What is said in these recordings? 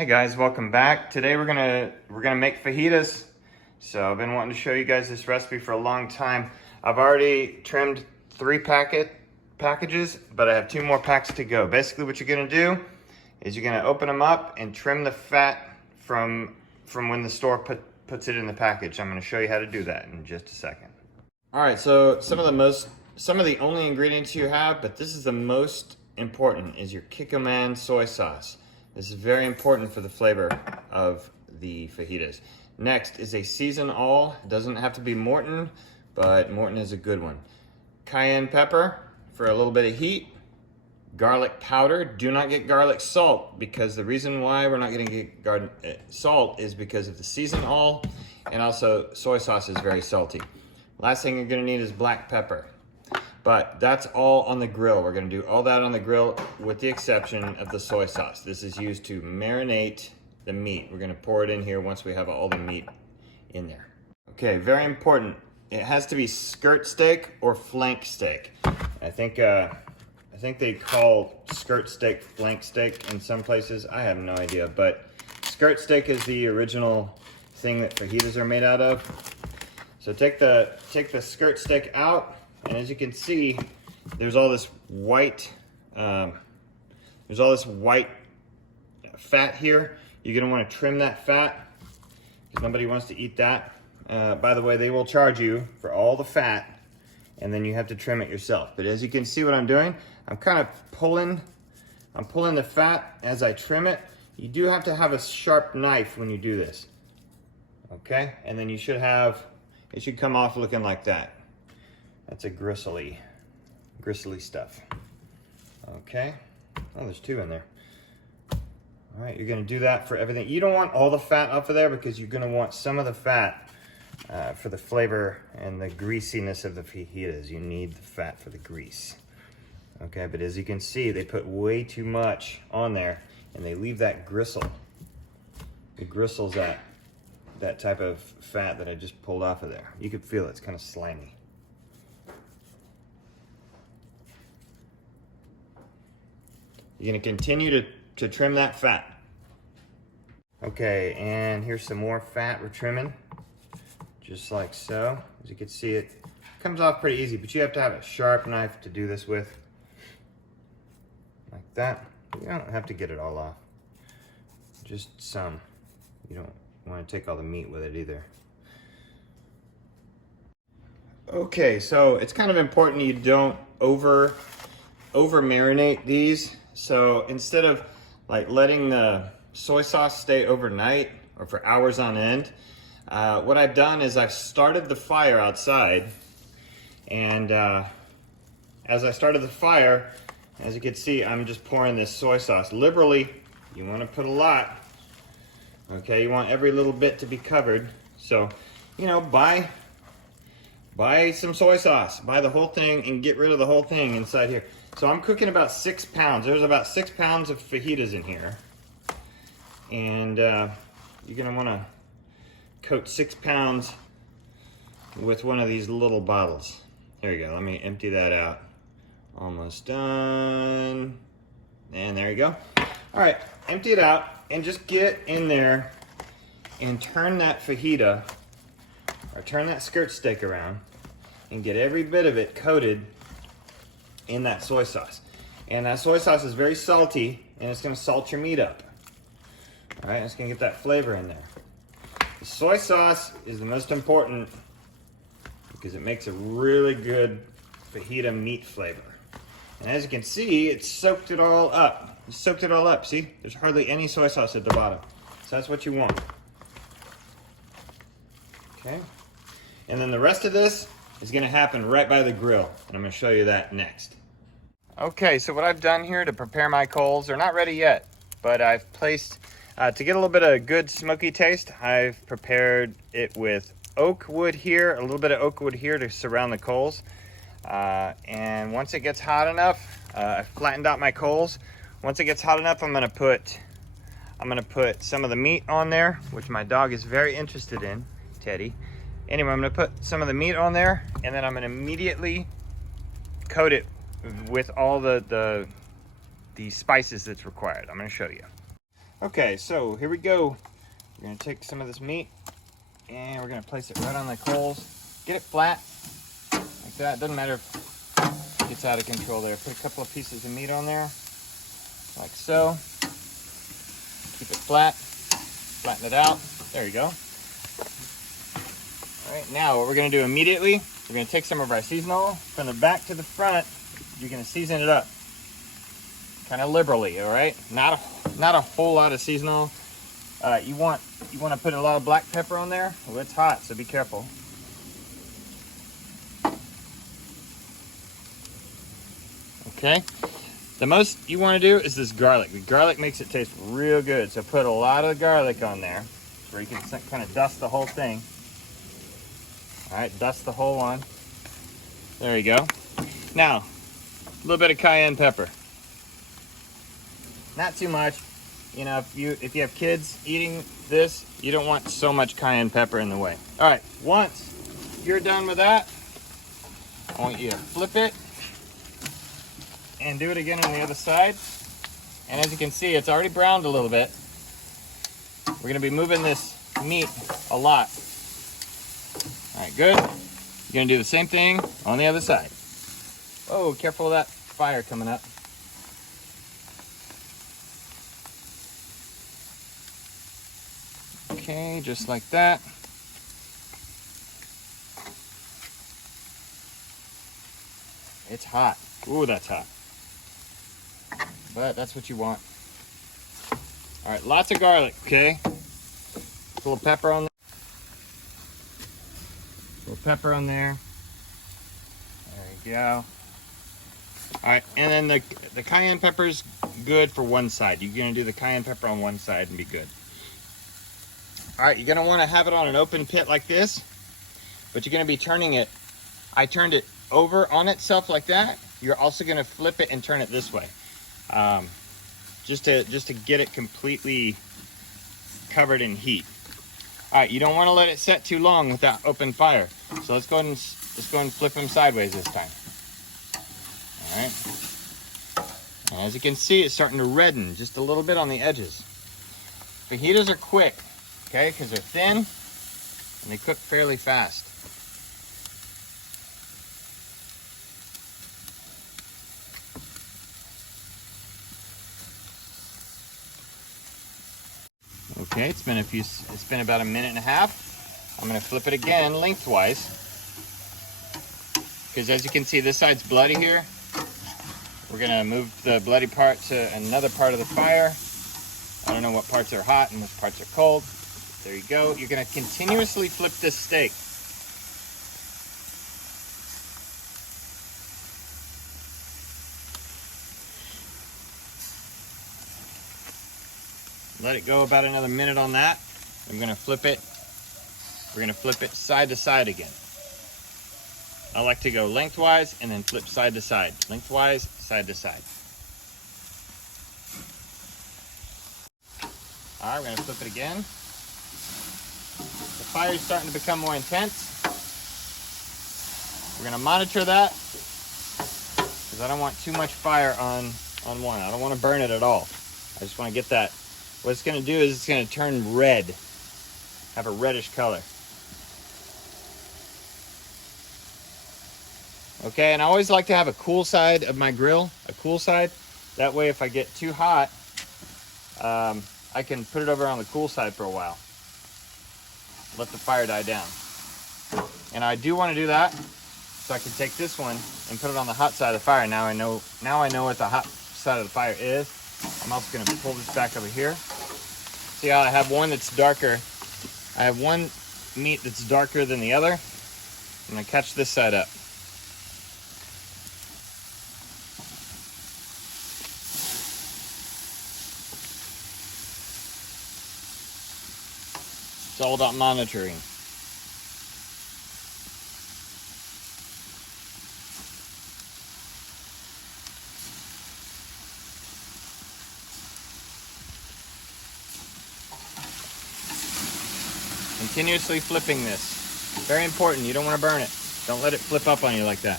Hey guys, welcome back. Today we're gonna make fajitas. So I've been wanting to show you guys this recipe for a long time. I've already trimmed 3 packages, but I have 2 more packs to go. Basically what you're gonna do is you're gonna open them up and trim the fat from when the store puts it in the package. I'm gonna show you how to do that in just a second. All right, so some of the only ingredients you have, but this is the most important, is your Kikkoman soy sauce. This is very important for the flavor of the fajitas. Next is a seasoned all. It doesn't have to be Morton, but Morton is a good one. Cayenne pepper for a little bit of heat. Garlic powder. Do not get garlic salt, because the reason why we're not going to get salt is because of the seasoned all, and also soy sauce is very salty. Last thing you're going to need is black pepper. But that's all on the grill. We're gonna do all that on the grill with the exception of the soy sauce. This is used to marinate the meat. We're gonna pour it in here once we have all the meat in there. Okay, very important. It has to be skirt steak or flank steak. I think they call skirt steak flank steak in some places. I have no idea, but skirt steak is the original thing that fajitas are made out of. So take the skirt steak out. And as you can see, there's all this white fat here. You're gonna want to trim that fat because nobody wants to eat that. By the way, they will charge you for all the fat, and then you have to trim it yourself. But as you can see what I'm doing, I'm kind of pulling the fat as I trim it. You do have to have a sharp knife when you do this. Okay, and then it should come off looking like that. That's a gristly stuff. Okay. Oh, there's 2 in there. All right, you're gonna do that for everything. You don't want all the fat off of there because you're gonna want some of the fat for the flavor and the greasiness of the fajitas. You need the fat for the grease. Okay, but as you can see, they put way too much on there and they leave that gristle. The gristle's that type of fat that I just pulled off of there. You can feel it's kind of slimy. You're gonna continue to trim that fat. Okay, and here's some more fat we're trimming, just like so. As you can see, it comes off pretty easy, but you have to have a sharp knife to do this with. Like that. You don't have to get it all off. Just some. You don't want to take all the meat with it either. Okay, so it's kind of important you don't over marinate these. So instead of like letting the soy sauce stay overnight or for hours on end, what I've done is I've started the fire outside, and as I started the fire, as you can see, I'm just pouring this soy sauce liberally. You want to put a lot. Okay, you want every little bit to be covered. So, you know, buy some soy sauce, buy the whole thing and get rid of the whole thing inside here. So I'm cooking about 6 pounds. There's about 6 pounds of fajitas in here. And you're gonna wanna coat 6 pounds with one of these little bottles. There you go, let me empty that out. Almost done. And there you go. All right, empty it out and just get in there and turn that fajita, or turn that skirt steak around and get every bit of it coated in that soy sauce. And that soy sauce is very salty, and it's gonna salt your meat up. All right, it's gonna get that flavor in there. The soy sauce is the most important because it makes a really good fajita meat flavor. And as you can see, it soaked it all up. It soaked it all up, see? There's hardly any soy sauce at the bottom. So that's what you want. Okay, and then the rest of this is gonna happen right by the grill, and I'm gonna show you that next. Okay, so what I've done here to prepare my coals, they're not ready yet, but I've placed, to get a little bit of good smoky taste, I've prepared it with oak wood here, a little bit of oak wood here to surround the coals. And once it gets hot enough, I flattened out my coals. Once it gets hot enough, I'm gonna put some of the meat on there, which my dog is very interested in, Teddy. Anyway, I'm gonna put some of the meat on there, and then I'm gonna immediately coat it with all the spices that's required. I'm gonna show you. Okay, so here we go. We're gonna take some of this meat and we're gonna place it right on the coals. Get it flat, like that. Doesn't matter if it gets out of control there. Put a couple of pieces of meat on there, like so. Keep it flat, flatten it out. There you go. All right, now what we're gonna do immediately, we're gonna take some of our seasonal from the back to the front. You're gonna season it up, kind of liberally, all right? Not a whole lot of seasonal. You want to put a lot of black pepper on there. Well, it's hot, so be careful. Okay. The most you want to do is this garlic. The garlic makes it taste real good, so put a lot of garlic on there, where you can kind of dust the whole thing. All right, dust the whole one. There you go. Now, a little bit of cayenne pepper. Not too much. You know, if you have kids eating this, you don't want so much cayenne pepper in the way. All right, once you're done with that, I want you to flip it and do it again on the other side. And as you can see, it's already browned a little bit. We're gonna be moving this meat a lot. All right, good. You're gonna do the same thing on the other side. Oh, careful of that fire coming up. Okay, just like that. It's hot. Ooh, that's hot. But that's what you want. All right, lots of garlic, okay? A little pepper on there. A little pepper on there. There you go. All right, and then the cayenne pepper's good for one side. You're gonna do the cayenne pepper on one side and be good. All right, you're gonna wanna have it on an open pit like this, but you're gonna be turning it. I turned it over on itself like that. You're also gonna flip it and turn it this way. Just to get it completely covered in heat. All right, you don't wanna let it set too long with that open fire. So let's go ahead and flip them sideways this time. All right. And as you can see, it's starting to redden just a little bit on the edges. Fajitas are quick. Okay, because they're thin and they cook fairly fast. Okay, it's been about a minute and a half. I'm gonna flip it again lengthwise. Because as you can see, this side's bloody here. We're gonna move the bloody part to another part of the fire. I don't know what parts are hot and which parts are cold. There you go. You're going to continuously flip this steak. Let it go about another minute on that. I'm going to flip it. We're going to flip it side to side again. I like to go lengthwise and then flip side to side. Lengthwise, side to side. All right, we're going to flip it again. The fire is starting to become more intense. We're going to monitor that because I don't want too much fire on one. I don't want to burn it at all. I just want to get that. What it's going to do is it's going to turn red, have a reddish color. Okay, and I always like to have a cool side of my grill, a cool side. That way if I get too hot, I can put it over on the cool side for a while. Let the fire die down. And I do want to do that so I can take this one and put it on the hot side of the fire. Now I know what the hot side of the fire is. I'm also going to pull this back over here. See how I have one that's darker. I have one meat that's darker than the other. I'm going to catch this side up. It's all about monitoring. Continuously flipping this. Very important. You don't want to burn it. Don't let it flip up on you like that.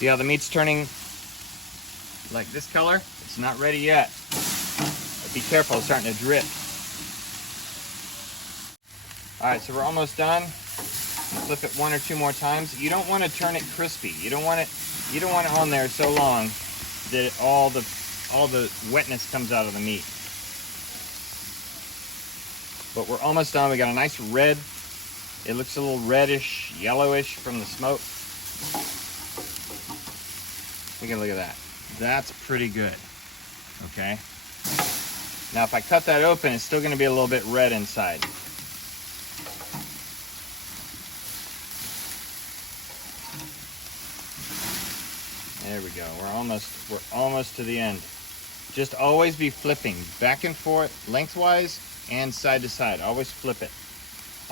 See how the meat's turning like this color? It's not ready yet. But be careful, it's starting to drip. All right, so we're almost done. Flip it 1 or 2 more times. You don't want to turn it crispy. You don't want it on there so long that all the wetness comes out of the meat. But we're almost done. We got a nice red. It looks a little reddish, yellowish from the smoke. Take a look at that. That's pretty good. Okay. Now if I cut that open, it's still going to be a little bit red inside. There we go. We're almost to the end. Just always be flipping back and forth, lengthwise and side to side. Always flip it.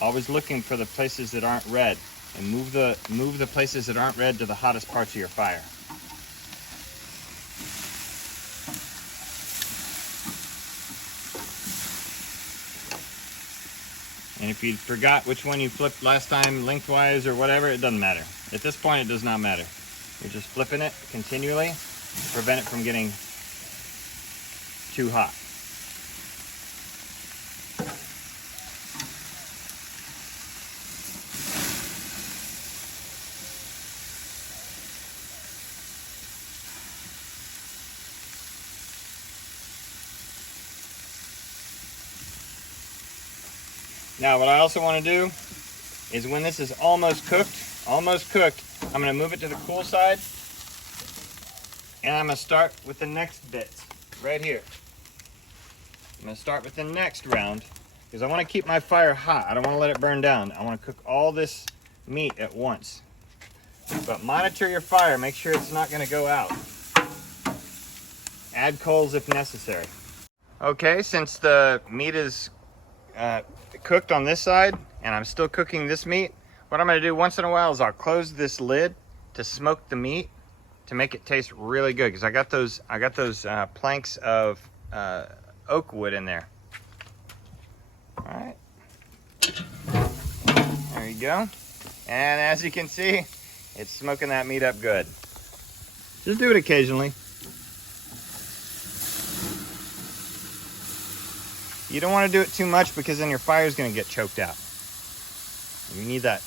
Always looking for the places that aren't red, and move the places that aren't red to the hottest parts of your fire. And if you forgot which one you flipped last time, lengthwise or whatever, it doesn't matter. At this point, it does not matter. You're just flipping it continually to prevent it from getting too hot. Now, what I also want to do is when this is almost cooked, I'm going to move it to the cool side, and I'm going to start with the next bit right here. I'm going to start with the next round because I want to keep my fire hot. I don't want to let it burn down. I want to cook all this meat at once. But monitor your fire. Make sure it's not going to go out. Add coals if necessary. Okay, since the meat is cooked on this side and I'm still cooking this meat, what I'm going to do once in a while is I'll close this lid to smoke the meat to make it taste really good, because I got those planks of oak wood in there. All right, there you go. And as you can see, it's smoking that meat up good. Just do it occasionally. You don't want to do it too much because then your fire is going to get choked out. You need that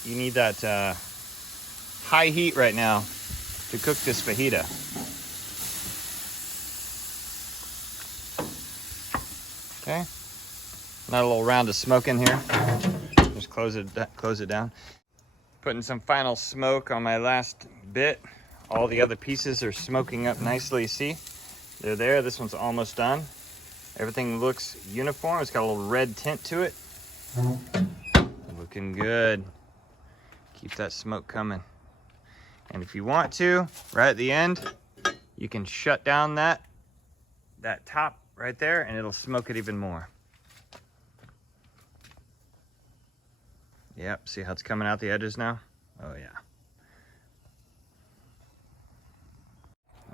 high heat right now to cook this fajita. Okay, another little round of smoke in here. Just close it down. Putting some final smoke on my last bit. All the other pieces are smoking up nicely. See, they're there. This one's almost done. Everything looks uniform. It's got a little red tint to it. Looking good. Keep that smoke coming. And if you want to, right at the end, you can shut down that top right there and it'll smoke it even more. Yep, see how it's coming out the edges now? Oh yeah.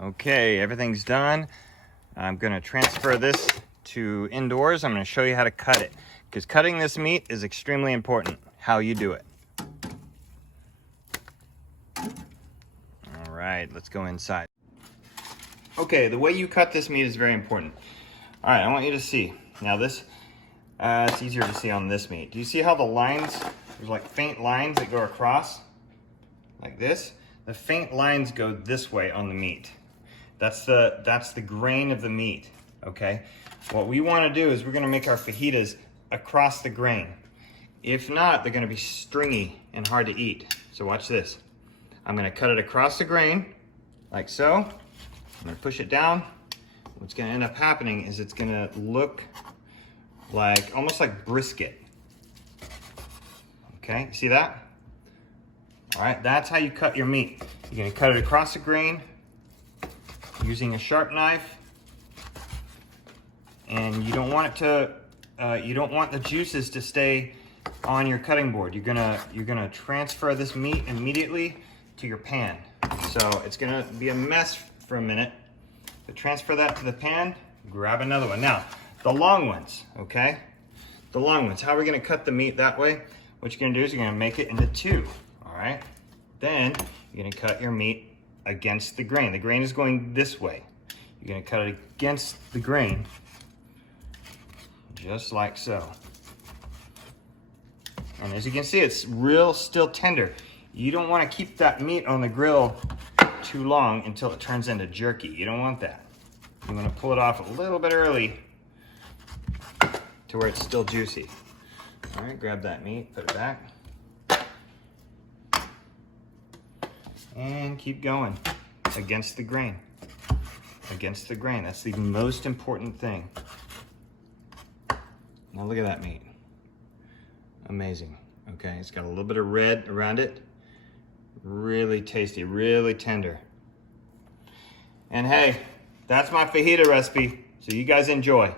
Okay, everything's done. I'm gonna transfer this to indoors. I'm gonna show you how to cut it, because cutting this meat is extremely important, how you do it. All right, let's go inside. Okay, the way you cut this meat is very important. All right, I want you to see. Now this, it's easier to see on this meat. Do you see how the lines, there's like faint lines that go across, like this? The faint lines go this way on the meat. That's the grain of the meat, okay? What we wanna do is we're gonna make our fajitas across the grain. If not, they're gonna be stringy and hard to eat. So watch this. I'm gonna cut it across the grain, like so. I'm gonna push it down. What's gonna end up happening is it's gonna look like, almost like brisket. Okay, see that? All right, that's how you cut your meat. You're gonna cut it across the grain using a sharp knife. And you don't want it to, you don't want the juices to stay on your cutting board. You're gonna transfer this meat immediately to your pan. So it's gonna be a mess for a minute, but transfer that to the pan, grab another one. Now, the long ones, okay? The long ones, how are we gonna cut the meat that way? What you're gonna do is you're gonna make it into two, all right? Then you're gonna cut your meat against the grain. The grain is going this way. You're gonna cut it against the grain, just like so. And as you can see, it's still tender. You don't want to keep that meat on the grill too long until it turns into jerky. You don't want that. You want to pull it off a little bit early to where it's still juicy. All right, grab that meat, put it back. And keep going against the grain. Against the grain, that's the most important thing. Now look at that meat. Amazing, okay? It's got a little bit of red around it. Really tasty, really tender. And hey, that's my fajita recipe, so you guys enjoy.